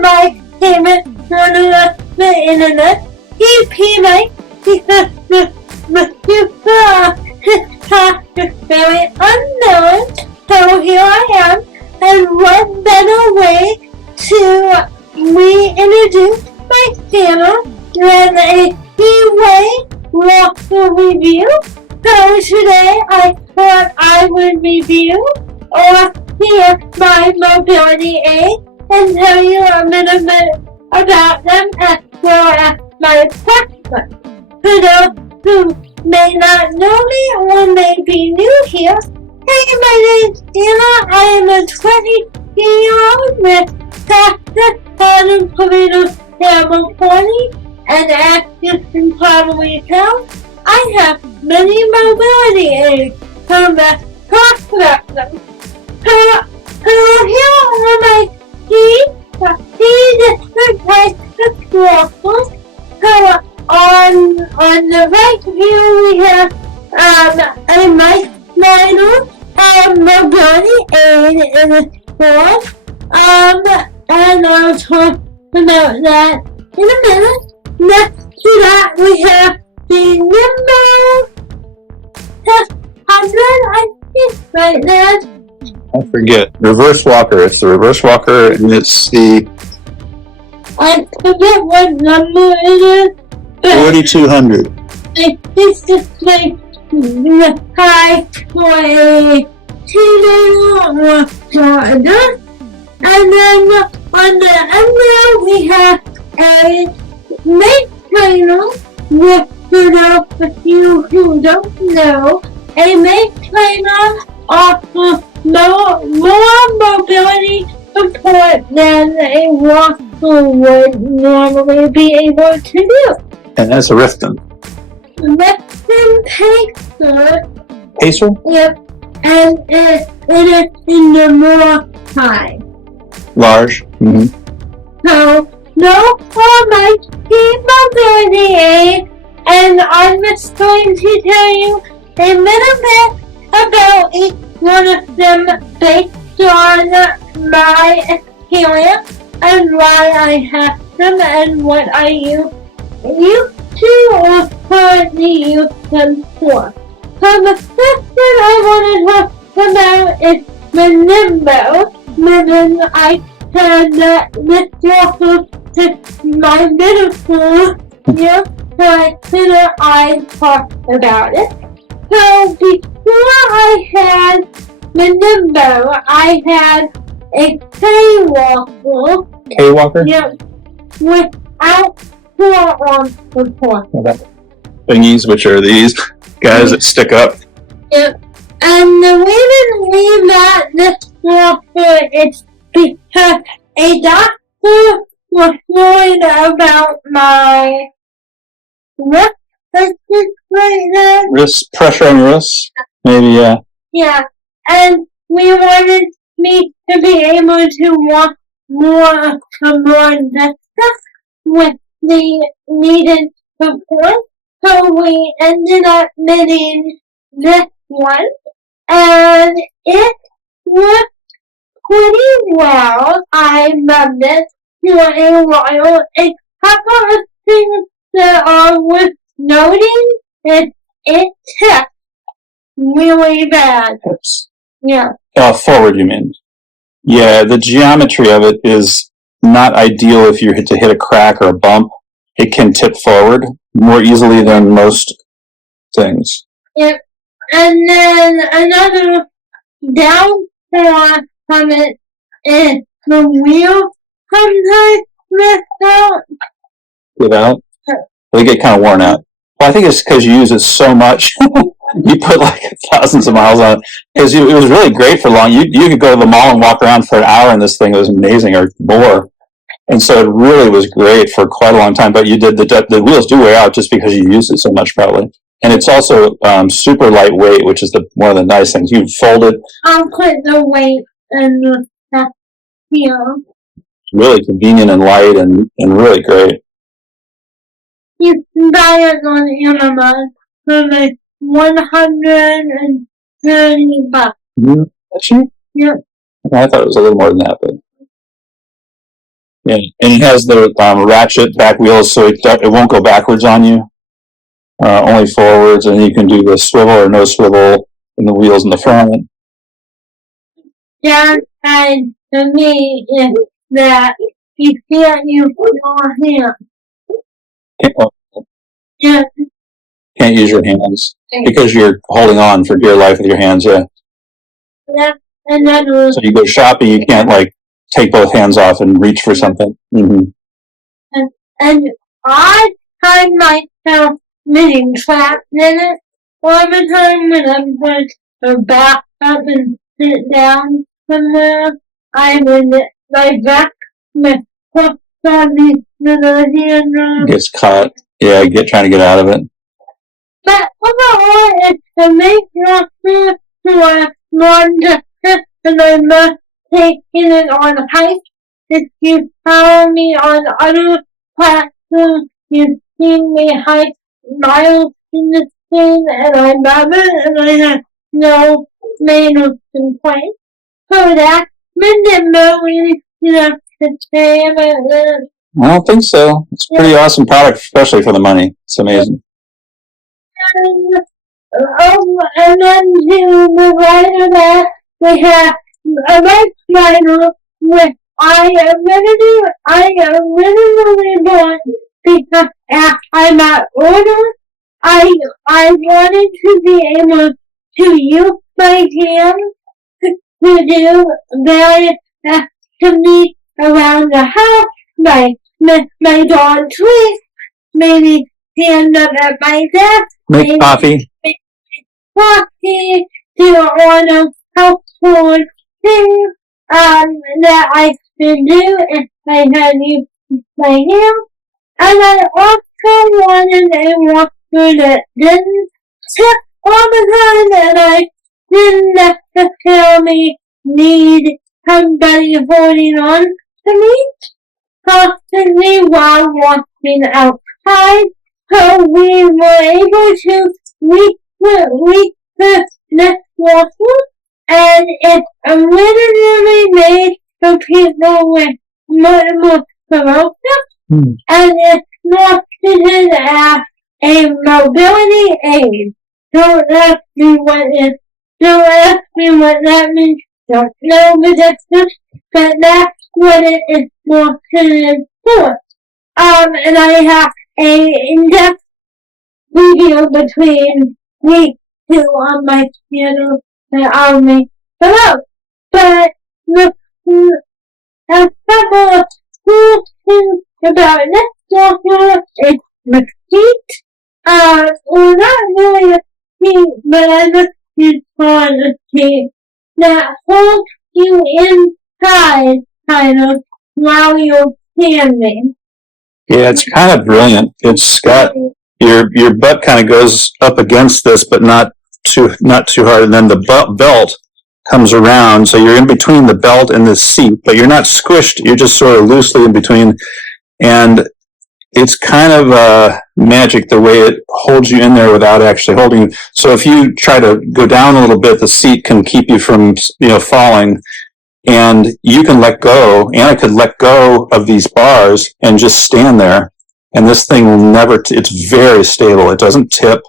my payment on the internet. He paid my very unknown. So here I am, and what better way to reintroduce my channel than a three-way walkthrough review. So today I thought I would review or hear my mobility aid and tell you a little bit about them as well as my preference. For those who may not know me or may be new here, hey, my name's Anna. I am a 23-year-old with fastest cerebral palsy, and as you can probably tell, I have many mobility aids from the cross-spectrum. So here are my three different types of walkers. So on the right here we have a LifeGlider mobility aid in a store. And I'll talk about that in a minute. Next to that we have the Nimbo 100, I think, right there. I forget. Reverse walker. It's the reverse walker, and it's the I forget what number it is. 4200. It's just like the high for a teenager or daughter. And then on the end there we have a weight trainer with, for those of you who don't know, a weight trainer offers more mobility support than a walker would normally be able to do. And that's a Rifton. Rifton Pacer. Pacer? Yep. And it is in the more high. Large. Mm-hmm. So, no for my mobility aid, and I'm just going to tell you a little bit about each one of them based on my experience and why I have them and what I used to or currently use them for. So the first thing I want to talk about is the Nimbo. When I had this walker to my middle school here, so I figured I'd talk about it. So before I had the Nimbo, I had a K-walker. K-walker? Yep. Without forearm support. Thingies, which are these guys that stick up. Yep. And the reason we got this walker is because a doctor was worried about my wrist. Wrist pressure on your wrist? Maybe, yeah. Yeah. And we wanted me to be able to walk more distance with the needed support. So we ended up getting this one, and it worked pretty well. I loved it for a while. A couple of things that are worth noting is it tips really bad. Tips. Yeah. Forward, you mean? Yeah, the geometry of it is not ideal if you're to hit a crack or a bump. It can tip forward more easily than most things. Yep. And then another downfall from it is the wheel sometimes messed out. Get out? They get kind of worn out. Well, I think it's because you use it so much. You put like thousands of miles on it. Because it was really great for long. You could go to the mall and walk around for an hour in this thing. It was amazing, or more. And so it really was great for quite a long time. But you did the wheels do wear out just because you use it so much, probably. And it's also super lightweight, which is one of the nice things. You fold it. I'll put the weight and the stuff here. It's really convenient and light and really great. You can buy it on Amazon for like $130. Mm-hmm. That's cheap? Yep. I thought it was a little more than that, but Yeah, and it has the ratchet back wheels, so it won't go backwards on you, only forwards, and you can do the swivel or no swivel in the wheels in the front. Downside to me is that you can't use your hands. Yeah. Can't use your hands because you're holding on for dear life with your hands. Yeah. Yeah. And then so you go shopping, you can't like take both hands off and reach for something. Mm-hmm. And I find myself getting trapped in it all the time when I'm going to back up and sit down somewhere. I would like back my foot on these little handrails. Gets caught. Yeah, trying to get out of it. But overall, it's to make yourself to a more justice, and I must take it on hikes. If you follow me on other platforms, you've seen me hike miles in the state, and I love it, and I have no manner complaint. So that's the Nimbo, you know, to say about it. I don't think so. It's a pretty awesome product, especially for the money. It's amazing. And then to the right of that, we have a LifeGlider, which I originally bought because I got older. I wanted to be able to use my hands to do various activities around the house, like my dog treats, maybe stand up at my desk, make coffee, coffee, do all of household things that I could do if I had used my hands. And I also wanted a walker that didn't tip all the time, and I didn't necessarily need somebody holding on to me constantly while walking outside. So we were able to reach this walker, and it's literally made for people with multiple sclerosis, and it's marketed as a mobility aid. Don't ask me what that means. Don't know the distance, but that's what it is marketed for. And I have a in-depth video between me two on my channel that I'll make below. But a couple of cool things about this software is mesquite. Well, not really a seat, but I just use on a seat that holds you inside, kind of, while you're standing. Yeah, it's kind of brilliant. It's got your butt kind of goes up against this, but not too hard, and then the belt comes around, so you're in between the belt and the seat, but you're not squished. You're just sort of loosely in between, and it's kind of magic the way it holds you in there without actually holding you. So if you try to go down a little bit, the seat can keep you from falling. And you can let go. Anna could let go of these bars and just stand there. And this thing will never, it's very stable. It doesn't tip.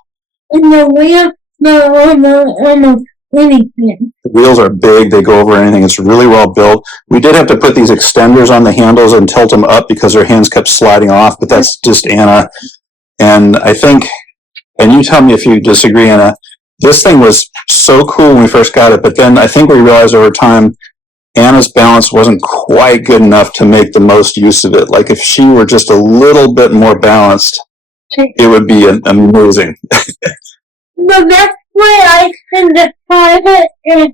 And the wheels go over anything. The wheels are big. They go over anything. It's really well built. We did have to put these extenders on the handles and tilt them up because her hands kept sliding off, but that's just Anna. And I think, and you tell me if you disagree, Anna, this thing was so cool when we first got it, but then I think we realized over time, Anna's balance wasn't quite good enough to make the most use of it. Like if she were just a little bit more balanced, it would be amazing. The best way I can describe it is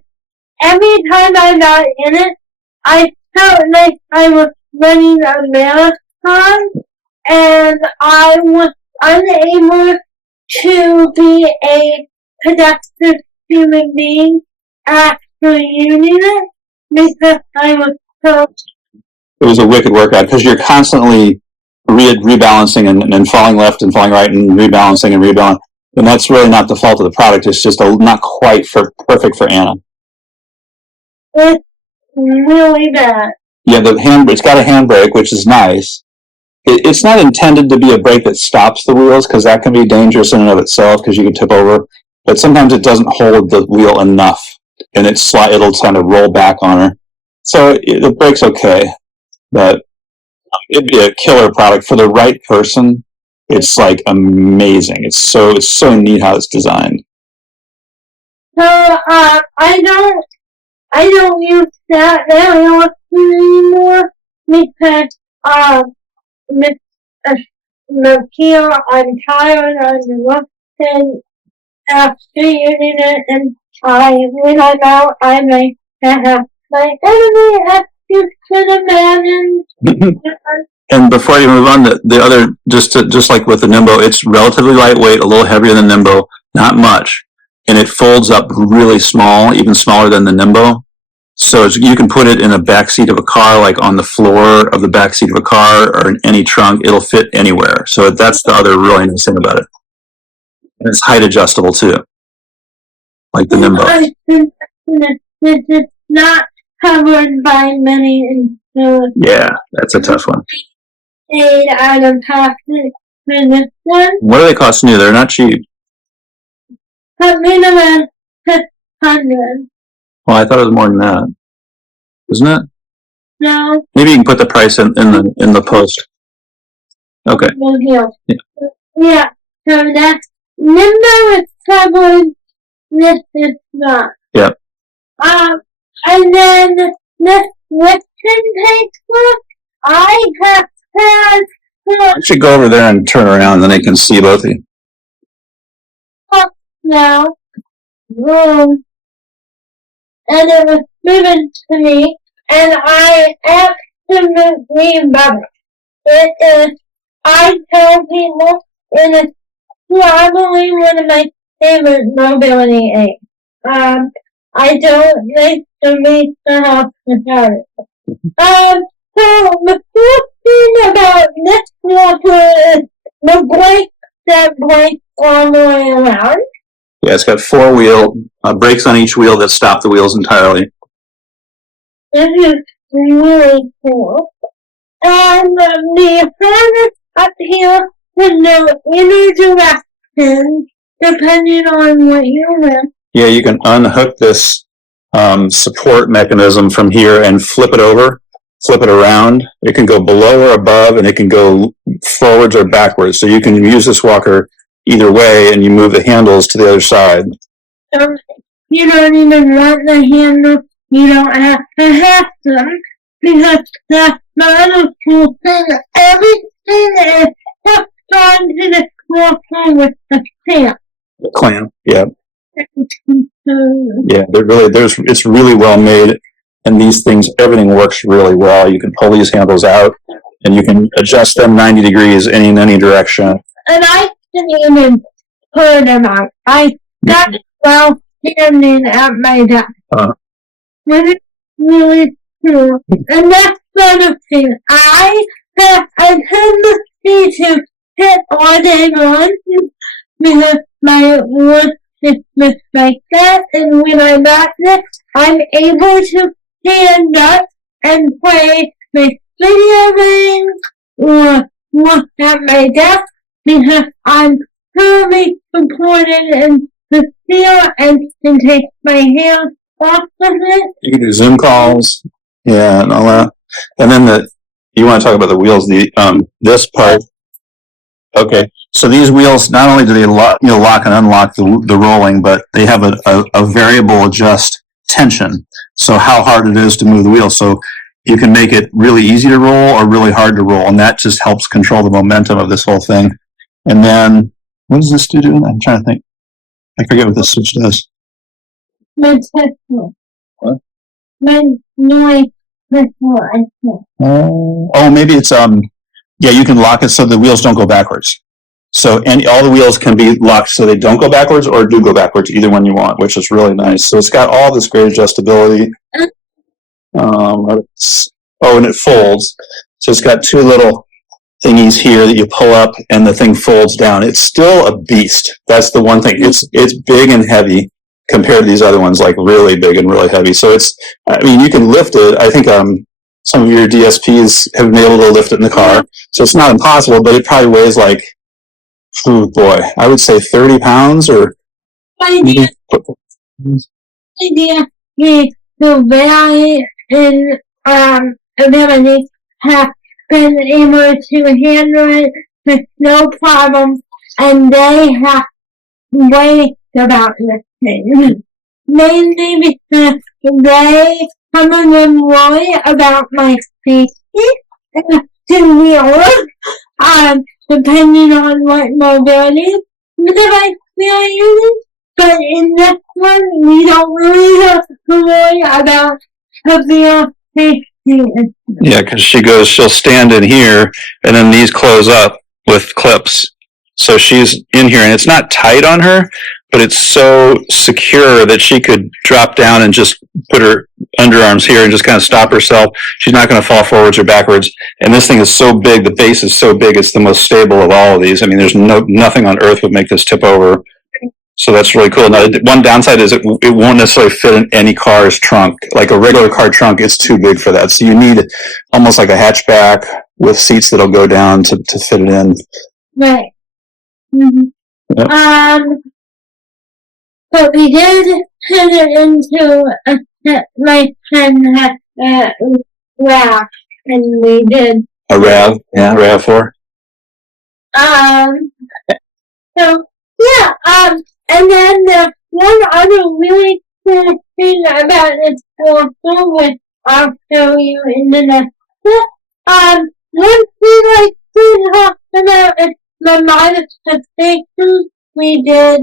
every time I got in it, I felt like I was running a marathon, and I was unable to be a productive human being after using it. Because I was so... It was a wicked workout because you're constantly rebalancing and falling left and falling right and rebalancing and rebalancing. And that's really not the fault of the product. It's just not quite perfect for Anna. It's really bad. Yeah, it's got a handbrake, which is nice. It's not intended to be a brake that stops the wheels, because that can be dangerous in and of itself, because you can tip over. But sometimes it doesn't hold the wheel enough, and it'll kind of roll back on her. So the brake's okay, but it'd be a killer product for the right person. It's like amazing. It's so neat how it's designed. So I don't use that very often anymore because here I'm tired, I'm rusted after using it, and when I'm out, I may have my enemy, as you could imagine. And before you move on, the other, just like with the Nimbo, it's relatively lightweight, a little heavier than Nimbo, not much, and it folds up really small, even smaller than the Nimbo. So you can put it in a back seat of a car, like on the floor of the back seat of a car, or in any trunk. It'll fit anywhere. So that's the other really nice thing about it. And it's height adjustable too, like the Nimbo. It's not covered by many insurance. Yeah, that's a tough one. Made out of plastic for this one. What do they cost new? They're not cheap. Something around 600. Well, I thought it was more than that. Isn't it? No. Maybe you can put the price in the post. Okay. Yeah. So that's Nimbo is covered. This is not. Yep. And then this Rifton Pacer, I have had. I should go over there and turn around, and then they can see both of you. Now, and it was given to me, and I absolutely love it. It is, I tell people, it is probably one of my favorite mobility aids. I don't like to leave the house without it. So the first thing about this walker is the brake that brakes all the way around. Yeah, it's got 4 brakes on each wheel that stop the wheels entirely. This is really cool. And the harness up here with the inner direction, depending on what you want. Yeah, you can unhook this support mechanism from here and flip it over, flip it around. It can go below or above, and it can go forwards or backwards. So you can use this walker either way, and you move the handles to the other side. You don't even want the handle. You don't have to have them, because that's the other cool thing. Everything is hooked onto the walker with the clamp. Clamp, yeah. Yeah, it's really well made, and these things, everything works really well. You can pull these handles out, and you can adjust them 90 degrees in any direction. And I can even put them out. I got it while standing at my desk. It's really cool. And that's the other thing. I have a tendency to hit all day long because my work is just like that. And when I'm at this, I'm able to stand up and play with video games or work at my desk, because I'm fully supported in the feel and can take my hands off of it. You can do Zoom calls, yeah, and all that. And then you want to talk about the wheels, this part. Okay, so these wheels, not only do they lock and unlock the rolling, but they have a variable adjust tension. So how hard it is to move the wheel. So you can make it really easy to roll or really hard to roll, and that just helps control the momentum of this whole thing. And then, what does this do? I'm trying to think. I forget what this switch does. What? Oh, maybe it's yeah, you can lock it so the wheels don't go backwards. So all the wheels can be locked so they don't go backwards or do go backwards, either one you want, which is really nice. So it's got all this great adjustability. And it folds. So it's got 2 little thingies here that you pull up, and the thing folds down. It's still a beast. That's the one thing. It's big and heavy compared to these other ones, like really big and really heavy. So you can lift it. I think some of your DSPs have been able to lift it in the car. So it's not impossible, but it probably weighs like, oh boy, I would say 30 pounds or. Idea. The way in ability have been able to handle it with no problem, and they have way about the thing. Mainly because some of them worry about my safety to wheel, depending on what mobility device we are using. But in this one, we don't really have to worry about severe safety. Yeah, because she'll stand in here, and then these close up with clips. So she's in here, and it's not tight on her, but it's so secure that she could drop down and just put her underarms here and just kind of stop herself. She's not going to fall forwards or backwards. And this thing is so big, the base is so big, it's the most stable of all of these. I mean, there's nothing on earth would make this tip over. So that's really cool. Now, one downside is it won't necessarily fit in any car's trunk. Like a regular car trunk, it's too big for that. So you need almost like a hatchback with seats that'll go down to fit it in. Right. Mm-hmm. Yep. But we did turn it into my friend had RAV, and we did a RAV, yeah, RAV4. So yeah, and then the one other really cool thing about this also, which I'll show you in the next one we talk about the modifications we did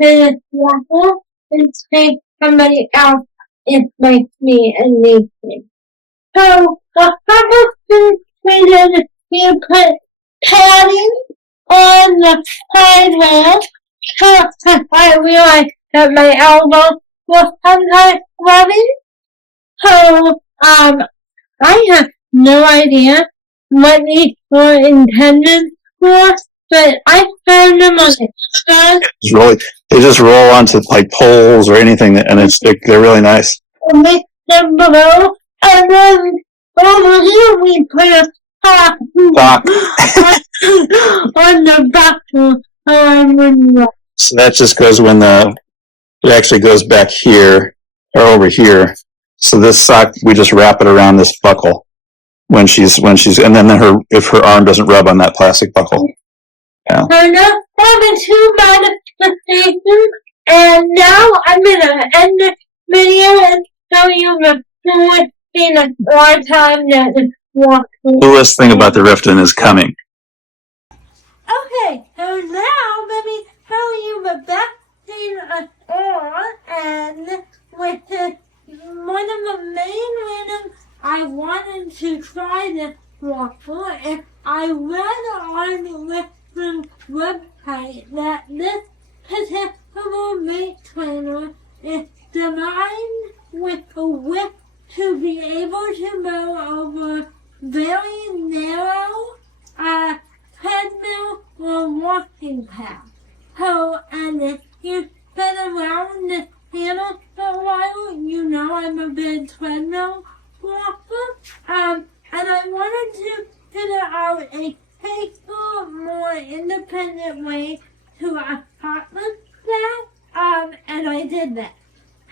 to this waffle and take somebody else if like me and needs me. So the couple things we did, we put padding on the side rail. I realized that my elbow was sometimes rubbing. So, I have no idea what these were intended for, but I found them on the they just roll onto like poles or anything, and they're really nice. And make them below, and then over here we put a top on the back. So that just goes when it actually goes back here or over here. So this sock, we just wrap it around this buckle when she's, and then if her arm doesn't rub on that plastic buckle. Yeah. So now having two modifications, and now I'm gonna end this video and show you the coolest thing of our time that is walking. The coolest thing about the Rifton is coming. Okay, so now let me tell you the best thing of all, and which is one of the main reasons I wanted to try this waffle, is I read on the Rifton website that this particular weight trainer is designed with a whip to be able to go over very narrow treadmill or walking path. So, and if you've been around this channel for a while, you know I'm a big treadmill walker. And I wanted to figure out a safer, more independent way to accomplish that. And I did that.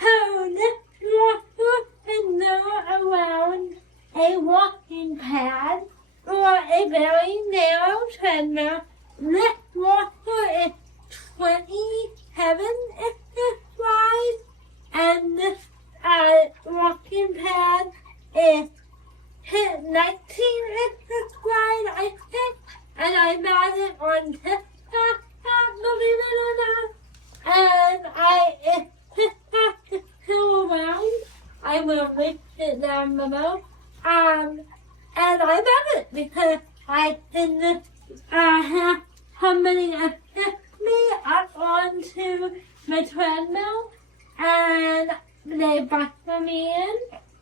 So this walker can go around a walking pad or a very narrow treadmill. This walker is 27 inches wide, and this walking pad is 19 inches wide, I think, and I bought it on TikTok, believe it or not, and if TikTok is still around, I will link it down below, and I bought it because I didn't have somebody assist me up onto my treadmill, and they buckled me in.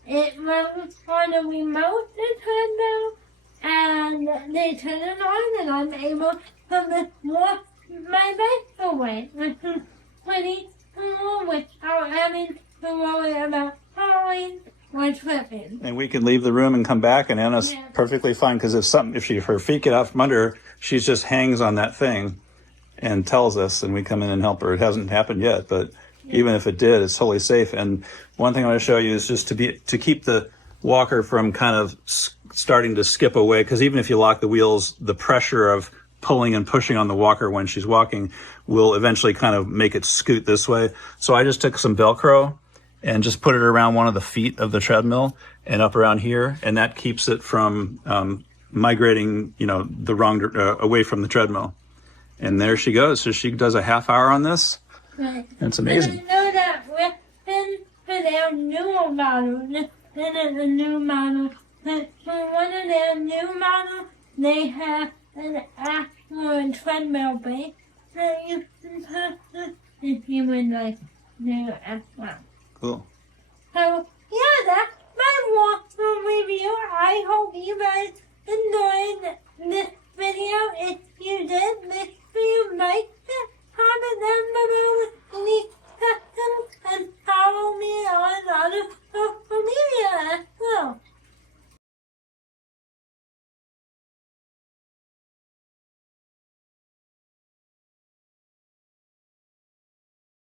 It runs on a remote, the treadmill, and they turn it on, and I'm able to lift my bike away, which is pretty cool, without having to worry about falling we're tripping. And we can leave the room and come back, and Anna's perfectly fine, because if her feet get out from under her, she just hangs on that thing and tells us, and we come in and help her. It hasn't happened yet, but even if it did, it's totally safe. And one thing I want to show you is just to keep the walker from kind of starting to skip away, because even if you lock the wheels, the pressure of pulling and pushing on the walker when she's walking will eventually kind of make it scoot this way. So I just took some Velcro and just put it around one of the feet of the treadmill and up around here, and that keeps it from migrating, the wrong away from the treadmill. And there she goes. So she does a half hour on this. Right. It's amazing. And I know that Rifton for their newer model, this is a new model, but for one of their new models, they have an actual treadmill base that you can purchase if you would like to as well. Cool. So, yeah, that's my walkthrough review. I hope you guys enjoyed this video. If you did, make